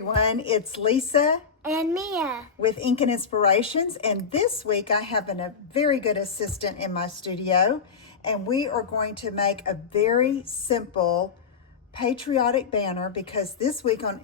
Everyone, it's Lisa And Mia. with Ink and Inspirations, and this week I have a very good assistant in my studio, and we are going to make a very simple patriotic banner because this week on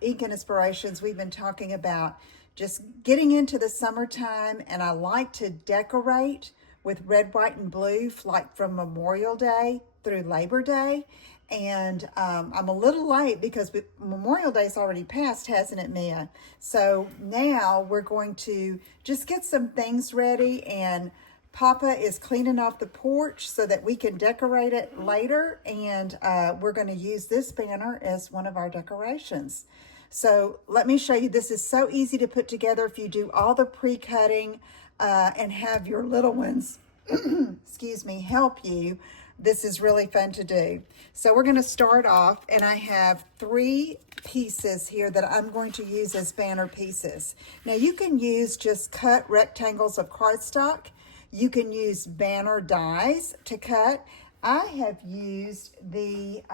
Ink and Inspirations we've been talking about just getting into the summertime, and I like to decorate with red, white, and blue like from Memorial Day through Labor Day. And I'm a little late because Memorial Day's already passed, hasn't it, Mia? So now we're going to just get some things ready, and Papa is cleaning off the porch so that we can decorate it later, and we're going to use this banner as one of our decorations. So let me show you. This is so easy to put together if you do all the pre-cutting and have your little ones, excuse me, help you. This is really fun to do. So we're going to start off, and I have 3 pieces here that I'm going to use as banner pieces. Now you can use just cut rectangles of cardstock. You can use banner dies to cut. I have used the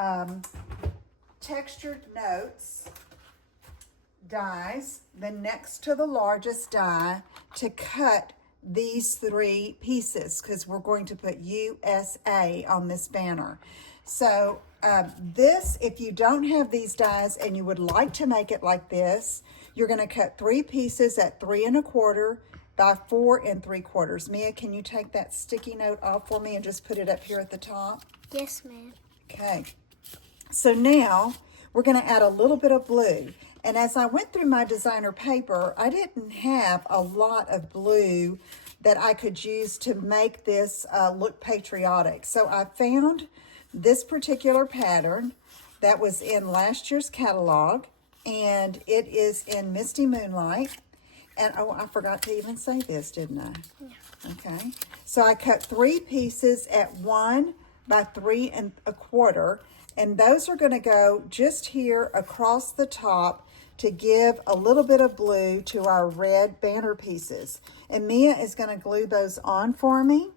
textured notes dies, the next to the largest die, to cut these 3 pieces because we're going to put USA on this banner. So this, if you don't have these dies and you would like to make it like this, you're going to cut 3 pieces at 3 1/4 by 4 3/4. Mia, can you take that sticky note off for me and just put it up here at the top? Yes, ma'am. Okay. So now we're going to add a little bit of blue. And as I went through my designer paper, I didn't have a lot of blue that I could use to make this look patriotic. So I found this particular pattern that was in last year's catalog, and it is in Misty Moonlight. And oh, I forgot to even say this, didn't I? Yeah. Okay. So I cut 3 pieces at 1 by 3 1/4, and those are going to go just here across the top to give a little bit of blue to our red banner pieces. And Mia is going to glue those on for me,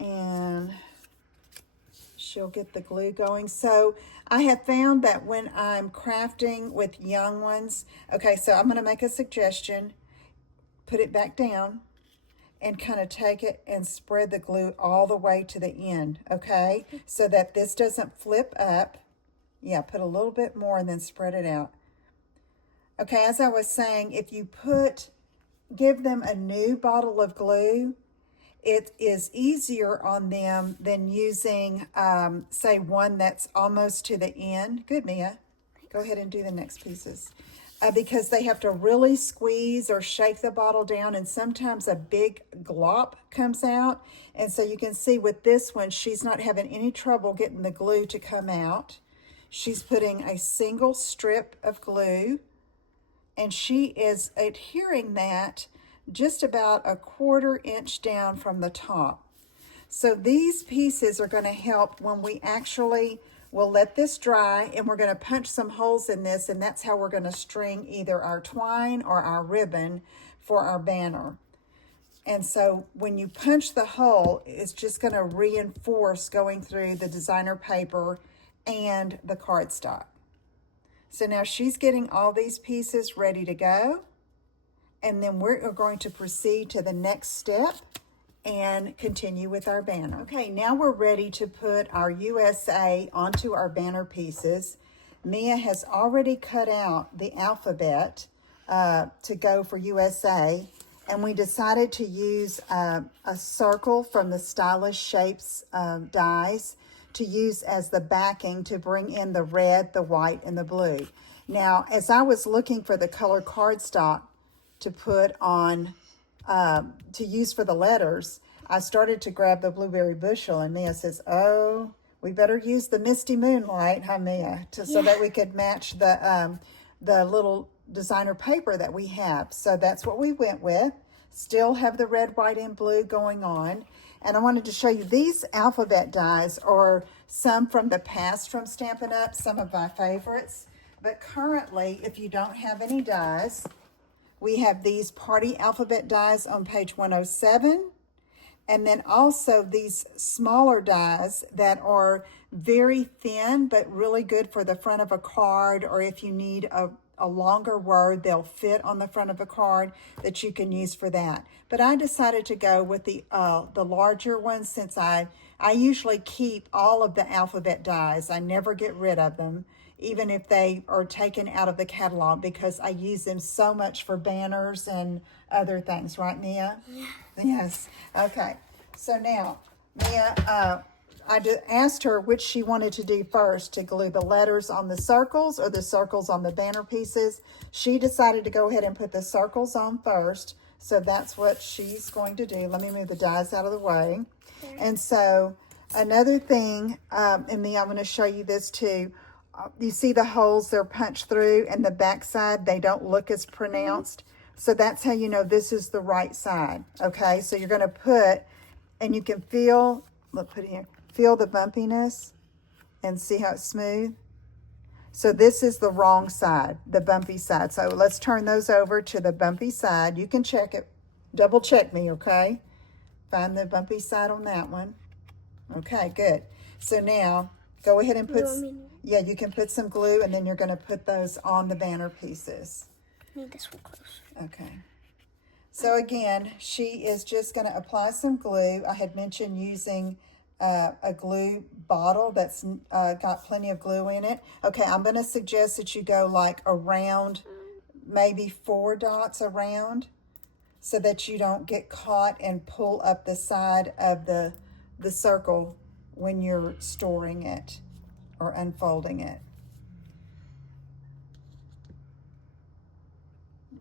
and she'll get the glue going. So I have found that when I'm crafting with young ones, okay, so I'm going to make a suggestion. Put it back down and kind of take it and spread the glue all the way to the end, okay? So that this doesn't flip up. Yeah, put a little bit more and then spread it out. Okay, as I was saying, if you give them a new bottle of glue, it is easier on them than using, say, one that's almost to the end. Good, Mia. Go ahead and do the next pieces. Because they have to really squeeze or shake the bottle down, and sometimes a big glop comes out. And so you can see with this one, she's not having any trouble getting the glue to come out. She's putting a single strip of glue, and she is adhering that just about a 1/4 inch down from the top. So these pieces are going to help when we actually will let this dry, and we're going to punch some holes in this, and that's how we're going to string either our twine or our ribbon for our banner. And so when you punch the hole, it's just going to reinforce going through the designer paper and the cardstock. So now she's getting all these pieces ready to go, and then we're going to proceed to the next step and continue with our banner. Okay, now we're ready to put our USA onto our banner pieces. Mia has already cut out the alphabet to go for USA, and we decided to use a circle from the Stylish Shapes dies to use as the backing to bring in the red, the white, and the blue. Now, as I was looking for the color cardstock to put on, to use for the letters, I started to grab the blueberry bushel, and Mia says, oh, we better use the Misty Moonlight, huh, Mia, so that we could match the little designer paper that we have. So that's what we went with. Still have the red, white, and blue going on. And I wanted to show you these alphabet dies are some from the past from Stampin' Up, some of my favorites. But currently, if you don't have any dies, we have these party alphabet dies on page 107. And then also these smaller dies that are very thin, but really good for the front of a card, or if you need a longer word, they'll fit on the front of a card that you can use for that. But I decided to go with the larger ones since I usually keep all of the alphabet dies. I never get rid of them, even if they are taken out of the catalog, because I use them so much for banners and other things. Right, Mia? Yeah. Yes. Okay. So now, Mia, I asked her which she wanted to do first, to glue the letters on the circles or the circles on the banner pieces. She decided to go ahead and put the circles on first. So that's what she's going to do. Let me move the dies out of the way. There. And so another thing, and Mia, I'm going to show you this too. You see the holes they're punched through, and the back side, they don't look as pronounced. So that's how you know this is the right side. Okay, so you're going to put, and you can feel, look, put it here, feel the bumpiness and see how it's smooth. So this is the wrong side, the bumpy side. So let's turn those over to the bumpy side. You can check it, double check me, okay? Find the bumpy side on that one. Okay, good. So now go ahead and put, yeah, you can put some glue, and then you're going to put those on the banner pieces. Need this one close. Okay. So again, she is just going to apply some glue. I had mentioned using a glue bottle that's got plenty of glue in it. Okay, I'm going to suggest that you go like around, maybe 4 dots around, so that you don't get caught and pull up the side of the circle when you're storing it or unfolding it.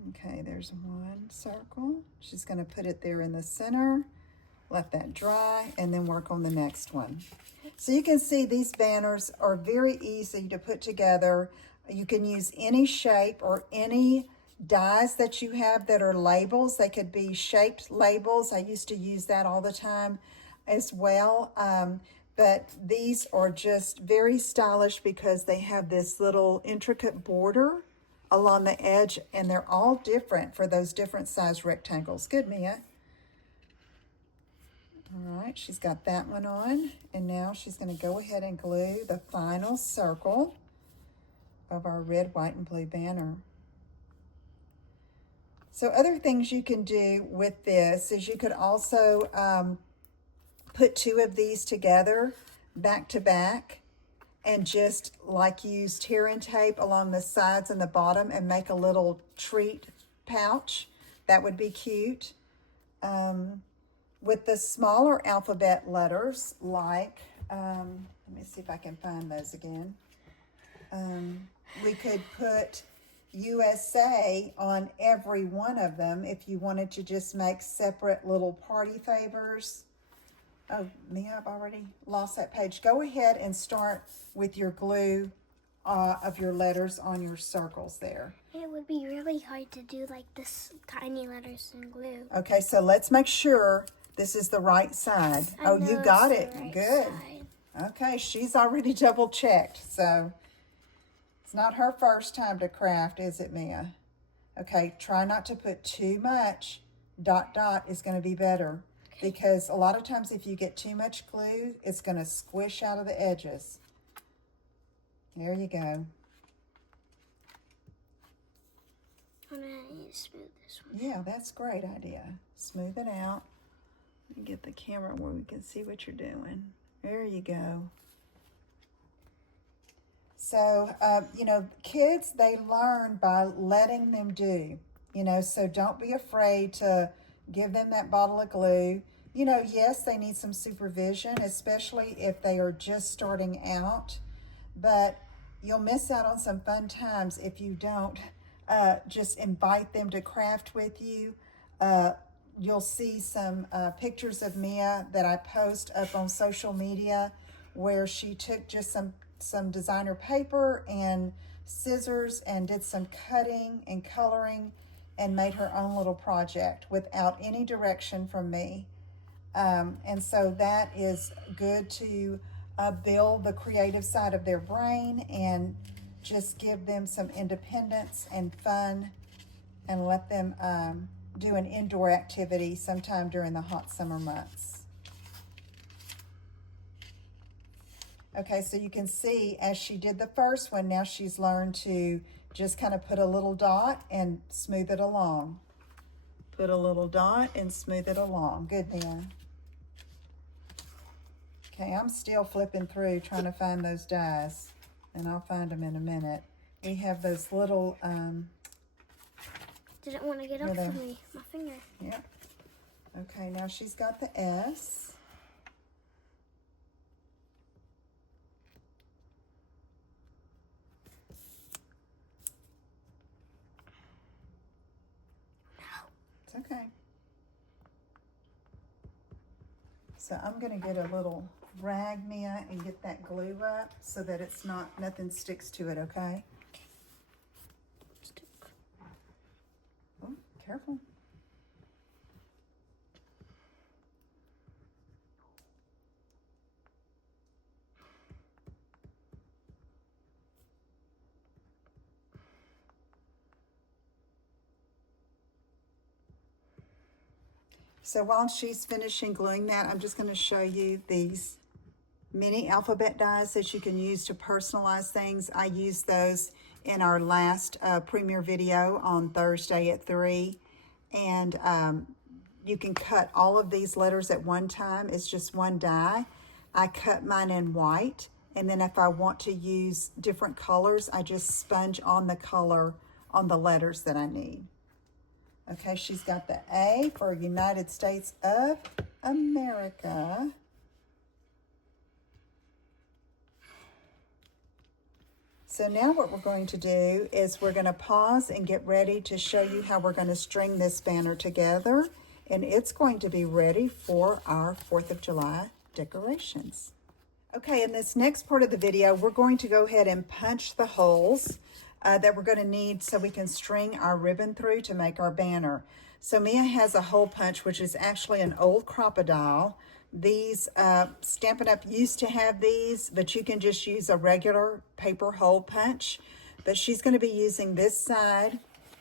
Okay, there's one circle. She's going to put it there in the center. Let that dry, and then work on the next one. So you can see these banners are very easy to put together. You can use any shape or any dies that you have that are labels. They could be shaped labels. I used to use that all the time as well. But these are just very stylish because they have this little intricate border along the edge, and they're all different for those different size rectangles. Good, Mia. All right, she's got that one on, and now she's going to go ahead and glue the final circle of our red, white, and blue banner. So other things you can do with this is you could also put 2 of these together back to back, and just like use tear and tape along the sides and the bottom and make a little treat pouch. That would be cute. With the smaller alphabet letters, like, let me see if I can find those again. We could put USA on every one of them if you wanted to just make separate little party favors. Oh, Mia, I've already lost that page. Go ahead and start with your glue of your letters on your circles there. It would be really hard to do like this tiny letters in glue. Okay, so let's make sure this is the right side. Oh, you got it. Right good. Side. Okay, she's already double checked. So it's not her first time to craft, is it, Mia? Okay, try not to put too much. Dot, dot is going to be better. Because a lot of times if you get too much glue, it's going to squish out of the edges. There you go. I'm going to need to smooth this one. Yeah, that's a great idea. Smooth it out. Let me get the camera where we can see what you're doing. There you go. So, you know, kids, they learn by letting them do. You know, so don't be afraid to give them that bottle of glue. You know, yes, they need some supervision, especially if they are just starting out, but you'll miss out on some fun times if you don't just invite them to craft with you. You'll see some pictures of Mia that I post up on social media where she took just some designer paper and scissors and did some cutting and coloring and made her own little project without any direction from me. And so that is good to build the creative side of their brain and just give them some independence and fun, and let them do an indoor activity sometime during the hot summer months. Okay, so you can see as she did the first one, now she's learned to just kind of put a little dot and smooth it along. Put a little dot and smooth it along. Good, Mia. Okay, I'm still flipping through trying to find those dies, and I'll find them in a minute. We have those little, Didn't want to get up for me, my finger. Yep. Okay, now she's got the S. It's okay. So I'm going to get a little rag, Mia, and get that glue up so that it's not, nothing sticks to it, okay? Oh, careful. So while she's finishing gluing that, I'm just going to show you these mini alphabet dies that you can use to personalize things. I used those in our last premiere video on Thursday at 3. And you can cut all of these letters at one time. It's just one die. I cut mine in white. And then if I want to use different colors, I just sponge on the color on the letters that I need. Okay, she's got the A for United States of America. So now what we're going to do is we're going to pause and get ready to show you how we're going to string this banner together. And it's going to be ready for our 4th of July decorations. Okay, in this next part of the video, we're going to go ahead and punch the holes that we're going to need so we can string our ribbon through to make our banner. So Mia has a hole punch, which is actually an old crocodile. These Stampin' Up! Used to have these, but you can just use a regular paper hole punch. But she's going to be using this side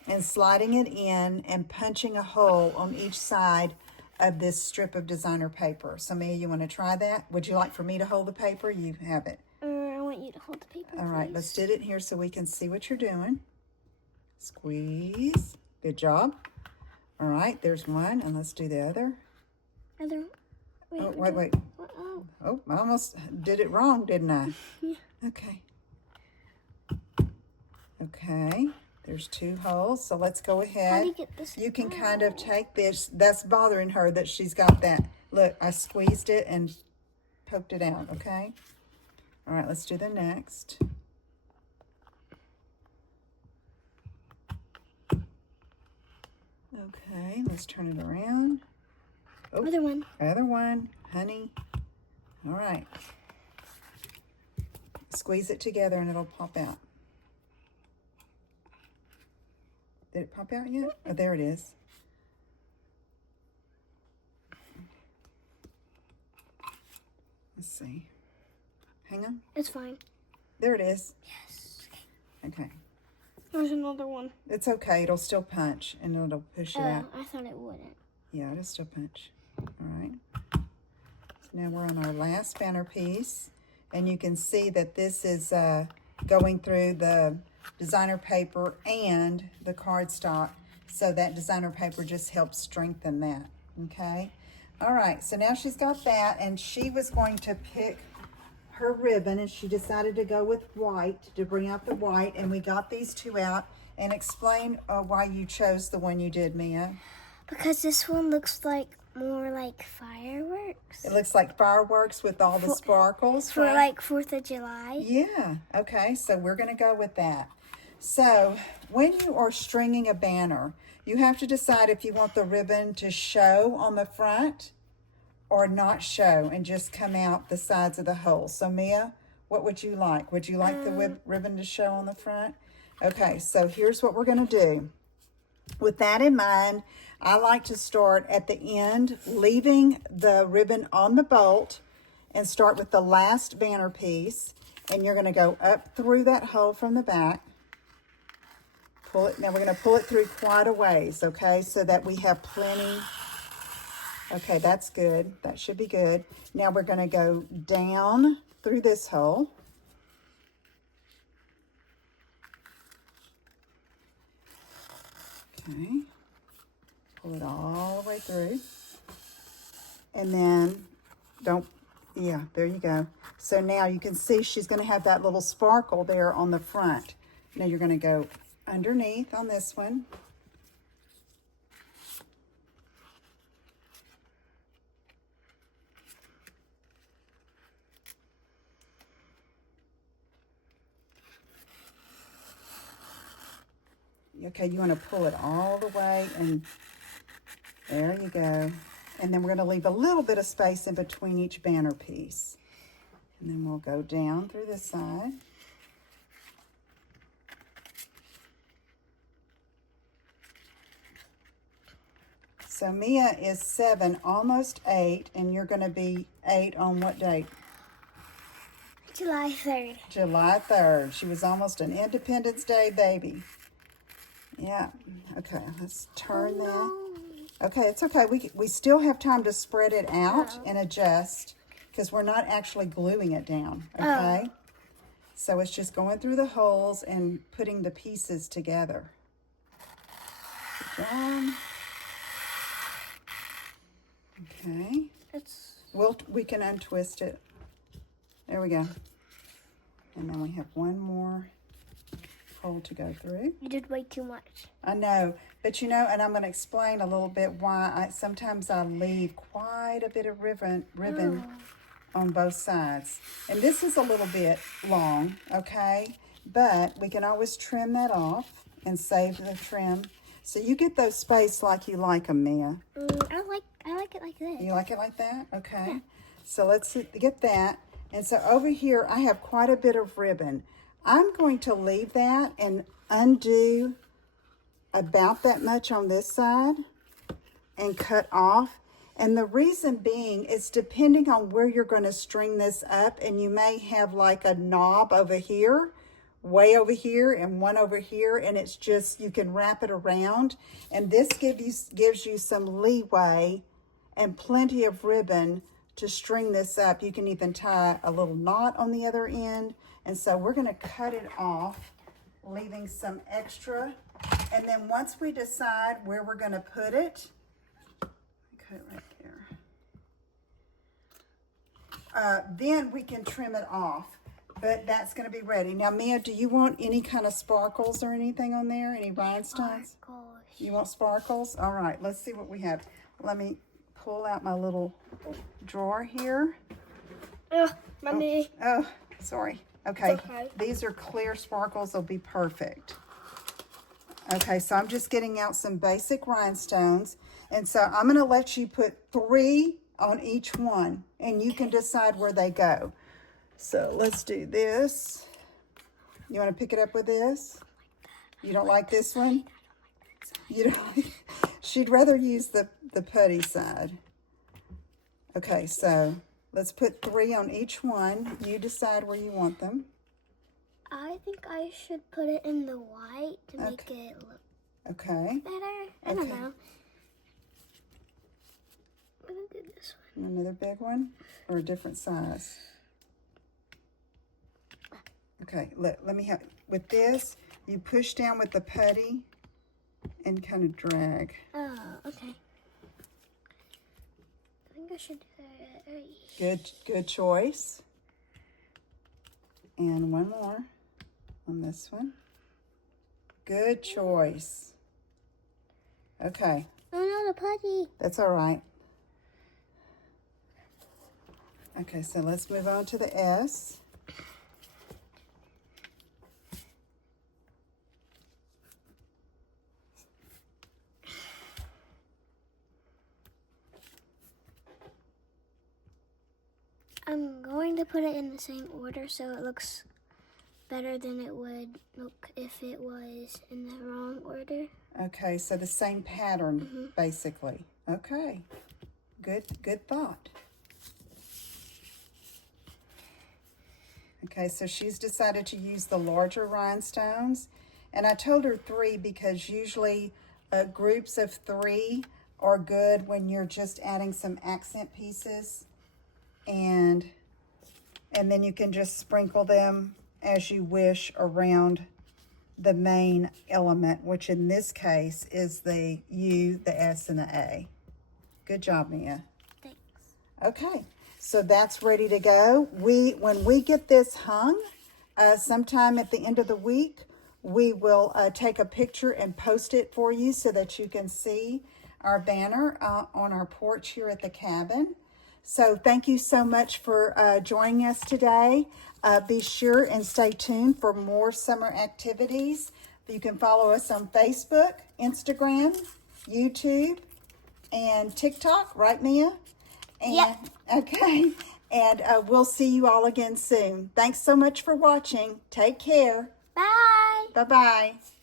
and sliding it in and punching a hole on each side of this strip of designer paper. So Mia, you want to try that? Would you like for me to hold the paper? You have it. I want you to hold the paper, All right, please. let's do it here so we can see what you're doing. Squeeze. Good job. All right, there's one, and let's do the other. Other. Wait. Oh, I almost did it wrong, didn't I? Yeah. Okay. Okay, there's 2 holes, so let's go ahead. How do you get this? You can kind of take this. That's bothering her that she's got that. Look, I squeezed it and poked it out, okay? All right, let's do the next. Okay, let's turn it around. Oh, Other one. Other one, honey. All right. Squeeze it together and it'll pop out. Did it pop out yet? Oh, there it is. Let's see. Hang on. It's fine. There it is. Yes. Okay. There's another one. It's okay. It'll still punch and it'll push it out. I thought it wouldn't. Yeah, it'll still punch. All right. So now we're on our last banner piece. And you can see that this is going through the designer paper and the cardstock. So that designer paper just helps strengthen that. Okay. All right. So now she's got that. And she was going to pick her ribbon, and she decided to go with white to bring out the white, and we got these 2 out. And explain why you chose the one you did, Mia. Because this one looks like more like fireworks. It looks like fireworks with all the sparkles, For right? like 4th of July. Yeah, okay, so we're going to go with that. So when you are stringing a banner, you have to decide if you want the ribbon to show on the front or not show and just come out the sides of the hole. So Mia, what would you like? Would you like the ribbon to show on the front? Okay, so here's what we're going to do. With that in mind, I like to start at the end, leaving the ribbon on the bolt, and start with the last banner piece. And you're going to go up through that hole from the back. Pull it. Now we're going to pull it through quite a ways, okay, so that we have plenty Okay, that's good. That should be good. Now we're going to go down through this hole. Okay. Pull it all the way through. And then yeah, there you go. So now you can see she's going to have that little sparkle there on the front. Now you're going to go underneath on this one. Okay, you want to pull it all the way, and there you go. And then we're going to leave a little bit of space in between each banner piece. And then we'll go down through this side. So Mia is 7, almost 8, and you're going to be 8 on what date? July 3rd. July 3rd. She was almost an Independence Day baby. Yeah. Okay, let's turn that. Okay, it's okay. We still have time to spread it out and adjust because we're not actually gluing it down, okay? So it's just going through the holes and putting the pieces together. Good job. Okay. We can untwist it. There we go. And then we have one more hole to go through. You did way too much. I know, but you know, and I'm going to explain a little bit why sometimes I leave quite a bit of ribbon on both sides. And this is a little bit long, okay? But we can always trim that off and save the trim. So you get those spaced like you like them, Mia. I like it like this. You like it like that? Okay. Yeah. So let's get that. And so over here, I have quite a bit of ribbon. I'm going to leave that and undo about that much on this side and cut off. And the reason being is depending on where you're going to string this up, and you may have like a knob over here, way over here, and one over here, and it's just, you can wrap it around. And this gives you some leeway and plenty of ribbon to string this up. You can even tie a little knot on the other end. And so we're going to cut it off, leaving some extra. And then once we decide where we're going to put it, cut it right there. Then we can trim it off, but that's going to be ready. Now, Mia, do you want any kind of sparkles or anything on there? Any rhinestones? Sparkles. You want sparkles? All right, let's see what we have. Let me pull out my little drawer here. Mommy. Oh, sorry. Okay, Okay. These are clear sparkles. They'll be perfect. Okay, so I'm just getting out some basic rhinestones. And so I'm going to let you put 3 on each one, and you can decide where they go. So let's do this. You want to pick it up with this? You don't like this one? You don't like, she'd rather use the putty side. Okay, so let's put 3 on each one. You decide where you want them. I think I should put it in the white to make it look Okay. better. I don't know. I'm gonna do this one. Another big one or a different size? Okay, let me have, with this, you push down with the putty and kind of drag. Oh, okay. I think I should do that. Good choice. And one more on this one. Good choice. Okay. Oh no, the putty. That's all right. Okay, so let's move on to the S. I'm going to put it in the same order so it looks better than it would look if it was in the wrong order. Okay, so the same pattern, basically. Okay, good thought. Okay, so she's decided to use the larger rhinestones. And I told her 3 because usually groups of 3 are good when you're just adding some accent pieces. And then you can just sprinkle them as you wish around the main element, which in this case is the U, the S, and the A. Good job, Mia. Thanks. Okay, so that's ready to go. When we get this hung, sometime at the end of the week, we will take a picture and post it for you so that you can see our banner on our porch here at the cabin. So thank you so much for joining us today. Be sure and stay tuned for more summer activities. You can follow us on Facebook, Instagram, YouTube, and TikTok, right, Mia? And, Yep. Okay. And we'll see you all again soon. Thanks so much for watching. Take care. Bye. Bye-bye.